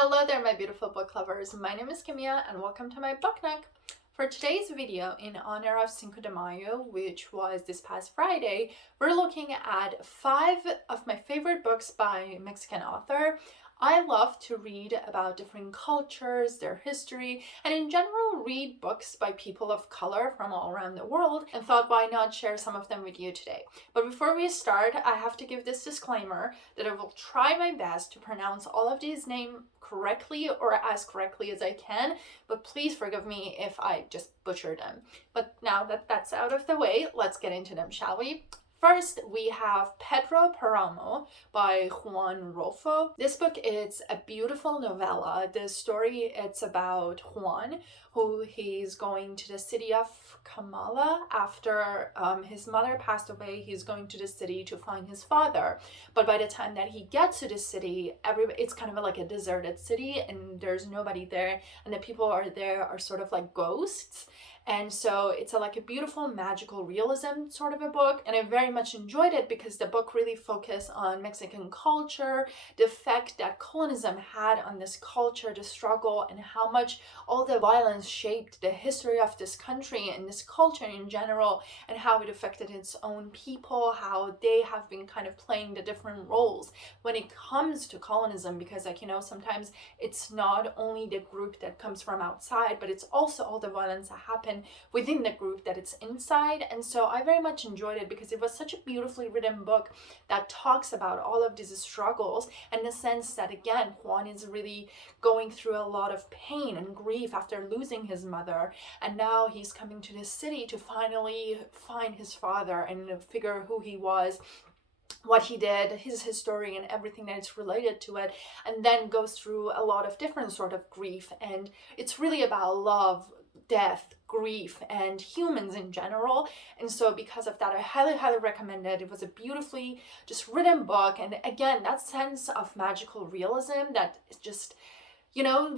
Hello there, my beautiful book lovers. My name is Kimia and welcome to my book nook. For today's video, in honor of Cinco de Mayo, which was this past Friday, we're looking at 5 of my favorite books by Mexican author. I love to read about different cultures, their history, and in general read books by people of color from all around the world, and thought why not share some of them with you today. But before we start, I have to give this disclaimer that I will try my best to pronounce all of these names correctly or as correctly as I can, but please forgive me if I just butcher them. But now that that's out of the way, let's get into them, shall we? First, we have Pedro Paramo by Juan Rulfo. This book is a beautiful novella. The story, it's about Juan, who he's going to the city of Kamala after his mother passed away. He's going to the city to find his father. But by the time that he gets to the city, it's kind of like a deserted city and there's nobody there. And the people are there are sort of like ghosts. And so it's like a beautiful magical realism sort of a book. And I very much enjoyed it because the book really focused on Mexican culture, the effect that colonialism had on this culture, the struggle, and how much all the violence shaped the history of this country and this culture in general, and how it affected its own people, how they have been kind of playing the different roles when it comes to colonialism. Because sometimes it's not only the group that comes from outside, but it's also all the violence that happened within the group that it's inside. And so I very much enjoyed it because it was such a beautifully written book that talks about all of these struggles, and the sense that again Juan is really going through a lot of pain and grief after losing his mother, and now he's coming to this city to finally find his father and figure who he was, what he did, his history, and everything that is related to it, and then goes through a lot of different sort of grief. And it's really about love, death, grief, and humans in general. And so because of that, I highly recommend it. It was a beautifully just written book, and again, that sense of magical realism that is just,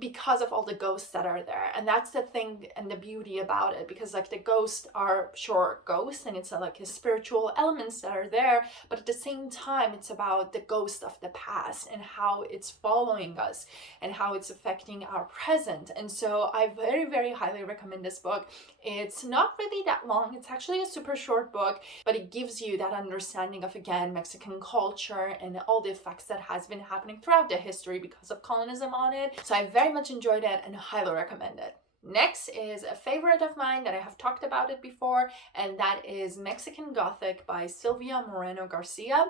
because of all the ghosts that are there. And that's the thing and the beauty about it, because like the ghosts are sure ghosts, and it's like his spiritual elements that are there, but at the same time it's about the ghost of the past and how it's following us and how it's affecting our present. And so I very highly recommend this book. It's not really that long, it's actually a super short book, but it gives you that understanding of, again, Mexican culture and all the effects that has been happening throughout the history because of colonialism on it. So I very much enjoyed it and highly recommend it. Next is a favorite of mine that I have talked about it before, and that is Mexican Gothic by Sylvia Moreno-Garcia.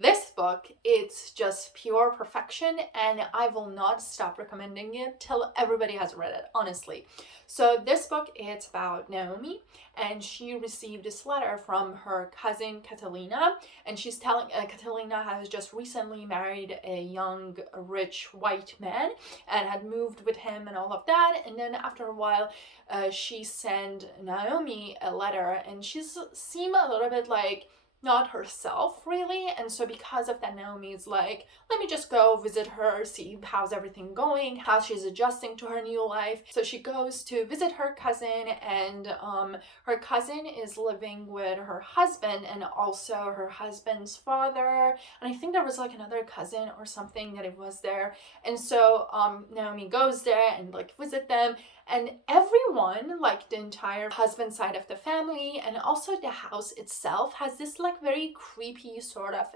This book, it's just pure perfection, and I will not stop recommending it till everybody has read it, honestly. So this book, it's about Naomi, and she received this letter from her cousin Catalina, and she's telling Catalina has just recently married a young, rich white man and had moved with him and all of that. And then after a while, she sent Naomi a letter, and she seemed a little bit like not herself really. And so because of that, Naomi's like, let me just go visit her, see how's everything going, how she's adjusting to her new life. So she goes to visit her cousin, and her cousin is living with her husband and also her husband's father, and I think there was like another cousin or something that it was there. And so Naomi goes there and like visit them, and everyone, like the entire husband side of the family and also the house itself, has this like very creepy sort of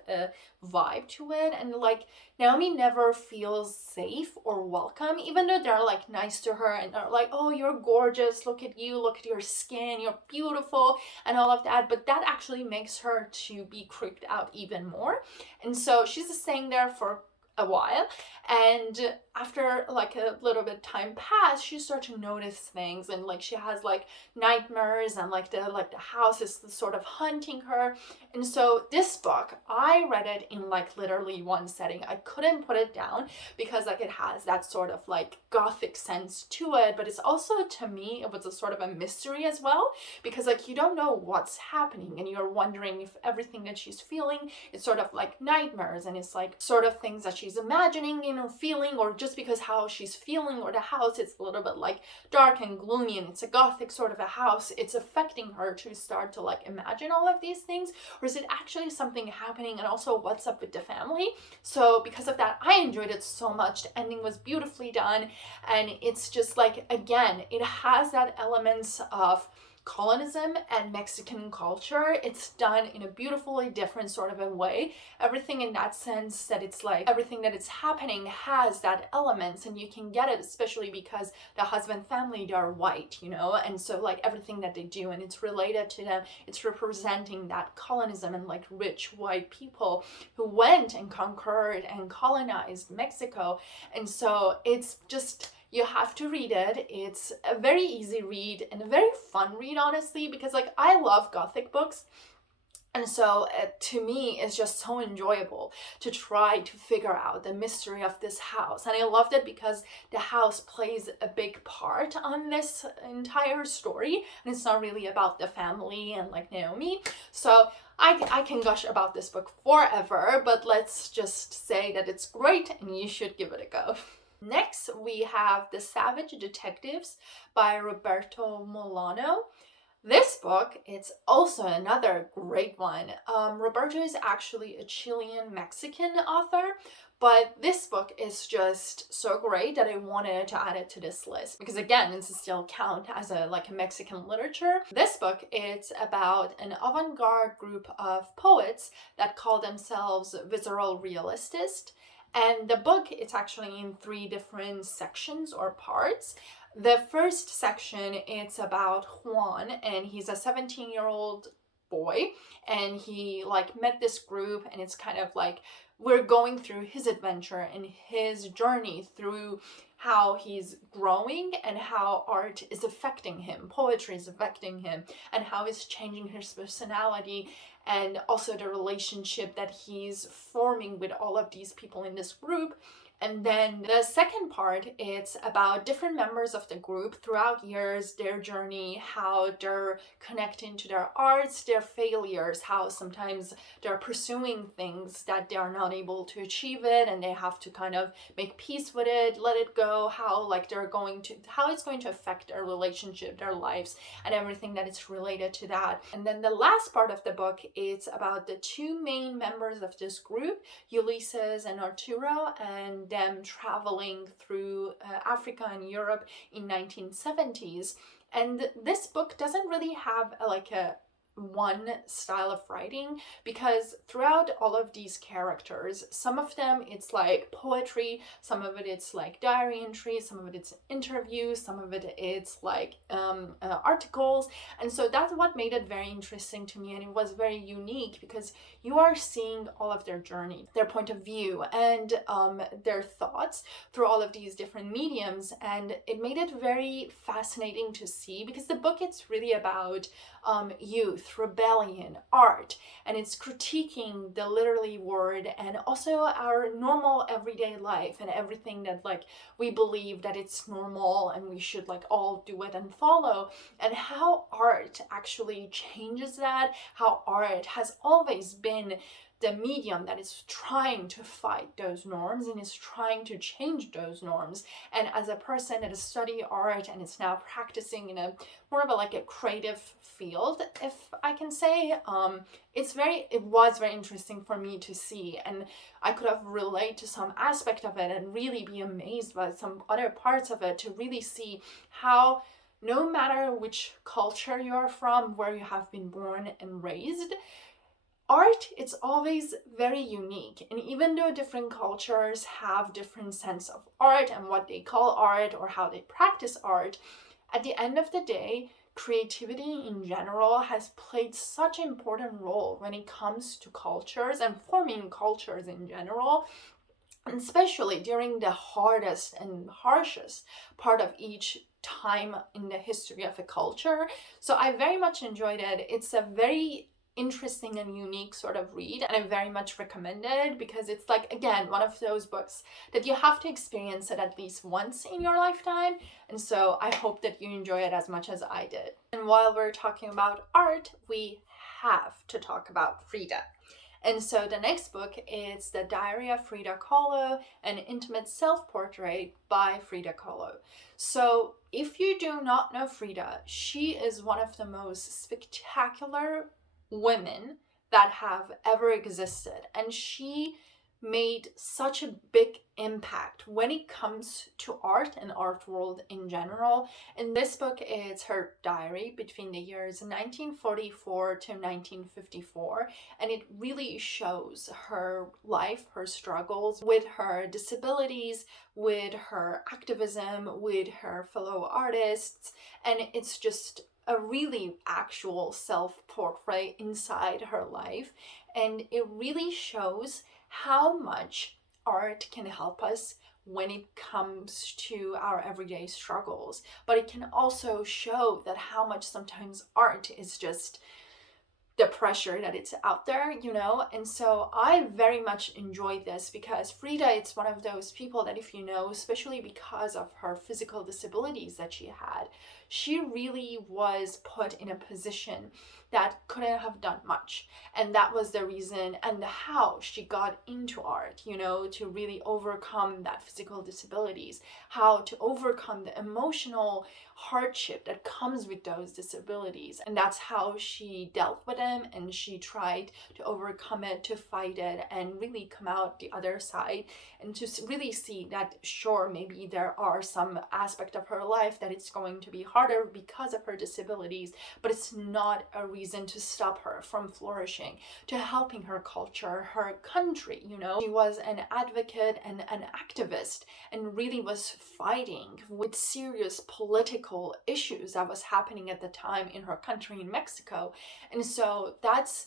vibe to it. And like Naomi never feels safe or welcome, even though they're like nice to her and are like, oh, you're gorgeous, look at you, look at your skin, you're beautiful, and all of that. But that actually makes her to be creeped out even more. And so she's staying there for a while, and after like a little bit time passed, she starts to notice things, and like she has like nightmares, and like the house is sort of haunting her. And so this book, I read it in like literally one setting. I couldn't put it down because like it has that sort of like gothic sense to it, but it's also, to me, it was a sort of a mystery as well, because like you don't know what's happening, and you're wondering if everything that she's feeling is sort of like nightmares, and it's like sort of things that she's imagining or feeling, or just because how she's feeling, or the house, it's a little bit like dark and gloomy and it's a gothic sort of a house, it's affecting her to start to like imagine all of these things, or is it actually something happening? And also, what's up with the family? So because of that, I enjoyed it so much. The ending was beautifully done, and it's just like, again, it has that elements of colonialism and Mexican culture. It's done in a beautifully different sort of a way. Everything in that sense that it's like everything that is happening has that elements, and you can get it, especially because the husband family, they are white, you know, and so like everything that they do, and it's related to them, it's representing that colonialism and like rich white people who went and conquered and colonized Mexico. And so it's just, you have to read it. It's a very easy read and a very fun read, honestly, because like I love Gothic books. And so to me, it's just so enjoyable to try to figure out the mystery of this house. And I loved it because the house plays a big part on this entire story. And it's not really about the family and like Naomi. So I can gush about this book forever, but let's just say that it's great and you should give it a go. Next, we have The Savage Detectives by Roberto Molano. This book, it's also another great one. Roberto is actually a Chilean-Mexican author, but this book is just so great that I wanted to add it to this list because, again, it still count as a Mexican literature. This book, it's about an avant-garde group of poets that call themselves visceral realists. And the book, it's actually in 3 different sections or parts. The first section, it's about Juan, and he's a 17-year-old boy, and he like met this group, and it's kind of like we're going through his adventure and his journey through how he's growing and how art is affecting him, poetry is affecting him, and how it's changing his personality, and also the relationship that he's forming with all of these people in this group. And then the second part, it's about different members of the group throughout years, their journey, how they're connecting to their arts, their failures, how sometimes they're pursuing things that they are not able to achieve it, and they have to kind of make peace with it, let it go, how like how it's going to affect their relationship, their lives, and everything that is related to that. And then the last part of the book, it's about the 2 main members of this group, Ulysses and Arturo, and them traveling through Africa and Europe in 1970s. And this book doesn't really have a one style of writing, because throughout all of these characters, some of them it's like poetry, some of it it's like diary entries, some of it it's interviews, some of it it's like articles. And so that's what made it very interesting to me, and it was very unique because you are seeing all of their journey, their point of view, and their thoughts through all of these different mediums. And it made it very fascinating to see, because the book, it's really about youth, rebellion, art, and it's critiquing the literary word and also our normal everyday life and everything that like we believe that it's normal and we should like all do it and follow, and how art actually changes that, how art has always been the medium that is trying to fight those norms and is trying to change those norms. And as a person that has studied art and is now practicing in a more of a creative field, if I can say, it was very interesting for me to see, and I could have relate to some aspect of it and really be amazed by some other parts of it, to really see how no matter which culture you're from, where you have been born and raised, art, it's always very unique. And even though different cultures have different sense of art and what they call art or how they practice art, at the end of the day, creativity in general has played such an important role when it comes to cultures and forming cultures in general, and especially during the hardest and harshest part of each time in the history of a culture. So I very much enjoyed it. It's a very interesting and unique sort of read, and I very much recommend it, because it's like, again, one of those books that you have to experience it at least once in your lifetime. And so I hope that you enjoy it as much as I did. And while we're talking about art, we have to talk about Frida. And so the next book is The Diary of Frida Kahlo, an intimate self-portrait by Frida Kahlo. So if you do not know Frida, she is one of the most spectacular women that have ever existed. And she made such a big impact when it comes to art and art world in general. In this book, it's her diary between the years 1944 to 1954, and it really shows her life, her struggles with her disabilities, with her activism, with her fellow artists, and it's just a really actual self-portrait inside her life, and it really shows how much art can help us when it comes to our everyday struggles. But it can also show that how much sometimes art is just the pressure that it's out there, you know. And so I very much enjoy this because Frida, it's one of those people that, if you know, especially because of her physical disabilities that she had, she really was put in a position that couldn't have done much. And that was the reason and how she got into art, you know, to really overcome that physical disabilities, how to overcome the emotional hardship that comes with those disabilities. And that's how she dealt with them, and she tried to overcome it, to fight it, and really come out the other side, and to really see that sure, maybe there are some aspect of her life that it's going to be harder because of her disabilities, but it's not a reason to stop her from flourishing, to helping her culture, her country, you know. She was an advocate and an activist, and really was fighting with serious political issues that was happening at the time in her country, in Mexico. And so that's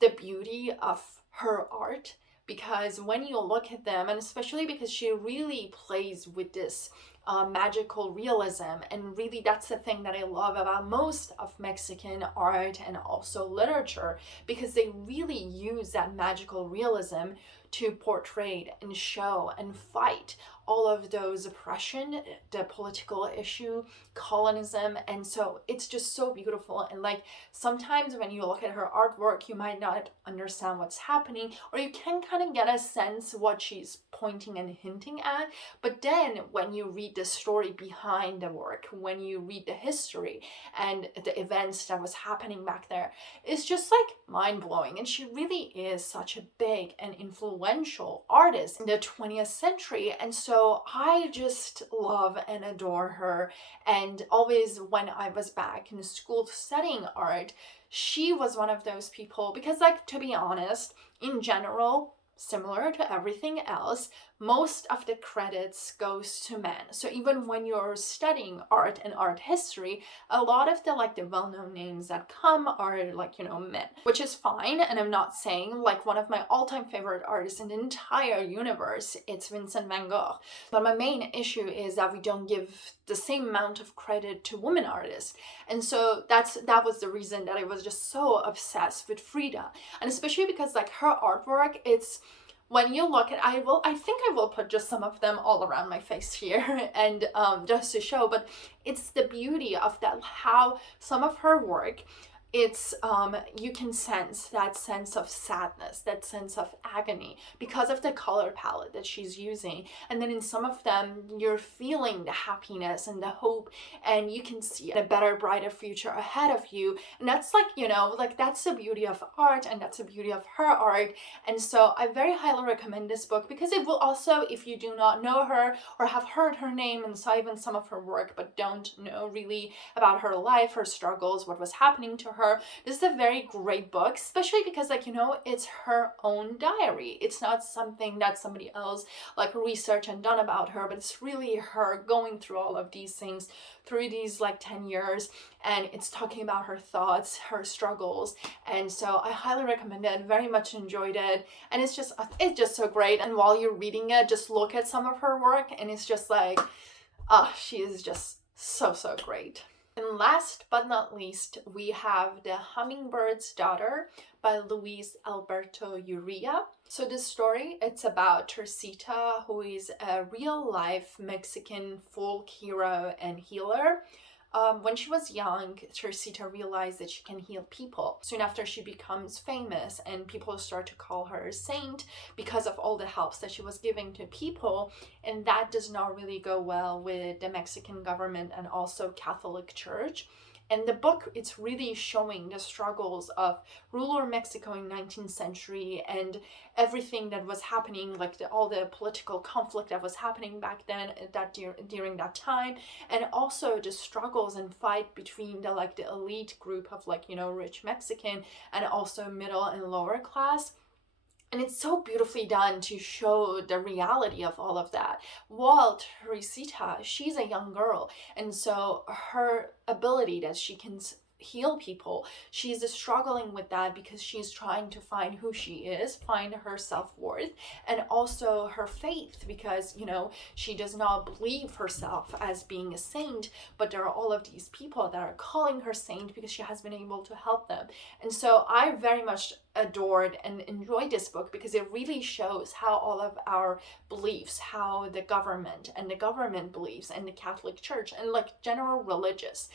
the beauty of her art, because when you look at them, and especially because she really plays with this magical realism, and really that's the thing that I love about most of Mexican art and also literature, because they really use that magical realism to portray and show and fight all of those oppression, the political issue, colonism. And so it's just so beautiful. And like sometimes when you look at her artwork, you might not understand what's happening, or you can kind of get a sense what she's pointing and hinting at. But then when you read the story behind the work, when you read the history and the events that was happening back there, it's just like mind-blowing. And she really is such a big and influential artist in the 20th century. And so I just love and adore her. And always when I was back in school studying art, she was one of those people, because like, to be honest, in general, similar to everything else, most of the credits goes to men. So even when you're studying art and art history, a lot of the well-known names that come are like, you know, men, which is fine. And I'm not saying, like, one of my all-time favorite artists in the entire universe, it's Vincent van Gogh. But my main issue is that we don't give the same amount of credit to women artists. And so that was the reason that I was just so obsessed with Frida. And especially because like her artwork, it's, when you look at, I think I will put just some of them all around my face here and just to show, but it's the beauty of that, how some of her work, it's you can sense that sense of sadness, that sense of agony, because of the color palette that she's using. And then in some of them, you're feeling the happiness and the hope, and you can see a better, brighter future ahead of you. And that's like, you know, like that's the beauty of art, and that's the beauty of her art. And so I very highly recommend this book, because it will also, if you do not know her or have heard her name and saw even some of her work, but don't know really about her life, her struggles, what was happening to her, this is a very great book, especially because, like, you know, it's her own diary. It's not something that somebody else like researched and done about her, but it's really her going through all of these things through these like 10 years, and it's talking about her thoughts, her struggles. And so I highly recommend it, very much enjoyed it, and it's just so great. And while you're reading it, just look at some of her work, and it's just like, she is just so great. And last but not least, we have The Hummingbird's Daughter by Luis Alberto Urrea. So this story, it's about Tercita, who is a real-life Mexican folk hero and healer. When she was young, Teresita realized that she can heal people. Soon after, she becomes famous and people start to call her a saint because of all the helps that she was giving to people. And that does not really go well with the Mexican government and also Catholic Church. And the book, it's really showing the struggles of rural Mexico in 19th century and everything that was happening, like all the political conflict that was happening back then, during that time, and also the struggles and fight between the elite group of rich Mexican and also middle and lower class. And it's so beautifully done to show the reality of all of that. While Teresita, she's a young girl, and so her ability that she can heal people, she's struggling with that because she's trying to find who she is, find her self-worth, and also her faith, because she does not believe herself as being a saint, but there are all of these people that are calling her saint because she has been able to help them. And so I very much adored and enjoyed this book because it really shows how all of our beliefs, how the government and the government beliefs and the Catholic Church and general religious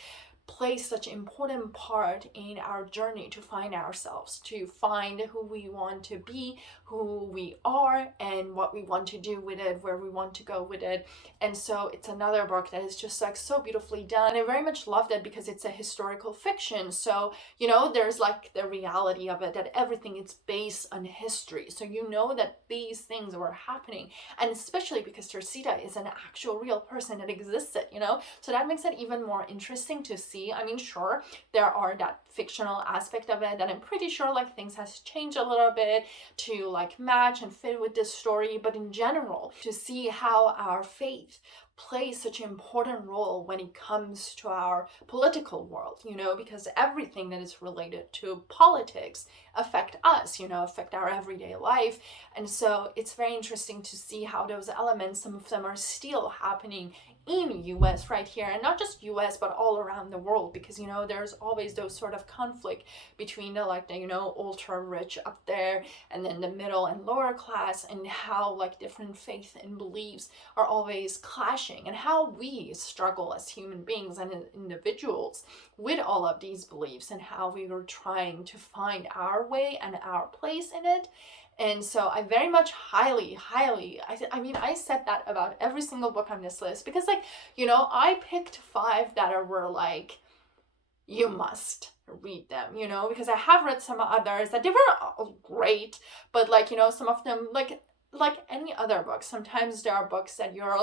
play such an important part in our journey to find ourselves, to find who we want to be, who we are, and what we want to do with it, where we want to go with it. And so it's another book that is just so beautifully done. And I very much loved it because it's a historical fiction. So, there's the reality of it, that everything is based on history. So that these things were happening. And especially because Teresita is an actual real person that existed, So that makes it even more interesting to see. I mean, sure, there are that fictional aspect of it, and I'm pretty sure things has changed a little bit to match and fit with this story, but in general, to see how our faith plays such an important role when it comes to our political world, because everything that is related to politics affect us, affect our everyday life. And so it's very interesting to see how those elements, some of them are still happening in US right here, and not just US but all around the world, because there's always those sort of conflict between the ultra rich up there and then the middle and lower class, and how different faith and beliefs are always clashing, and how we struggle as human beings and individuals with all of these beliefs, and how we are trying to find our way and our place in it. And so I very much highly, I said that about every single book on this list, because I picked 5 that were you must read them, because I have read some others that they were great, but some of them, like any other book, sometimes there are books that you're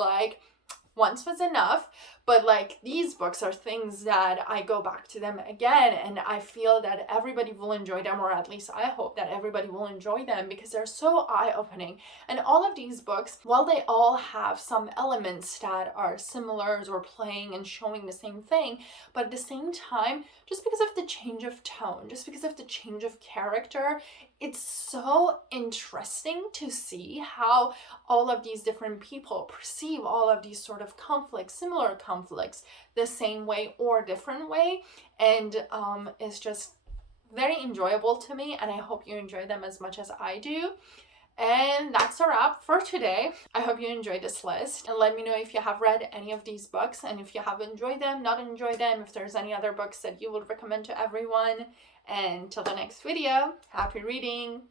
once was enough, but these books are things that I go back to them again, and I feel that everybody will enjoy them, or at least I hope that everybody will enjoy them, because they're so eye-opening. And all of these books, while they all have some elements that are similar or playing and showing the same thing, but at the same time, just because of the change of tone, just because of the change of character, it's so interesting to see how all of these different people perceive all of these sort of conflicts, similar conflicts, the same way or different way. And it's just very enjoyable to me, and I hope you enjoy them as much as I do. And that's a wrap for today. I hope you enjoyed this list, and let me know if you have read any of these books, and if you have enjoyed them, not enjoyed them, if there's any other books that you would recommend to everyone. And till the next video, happy reading!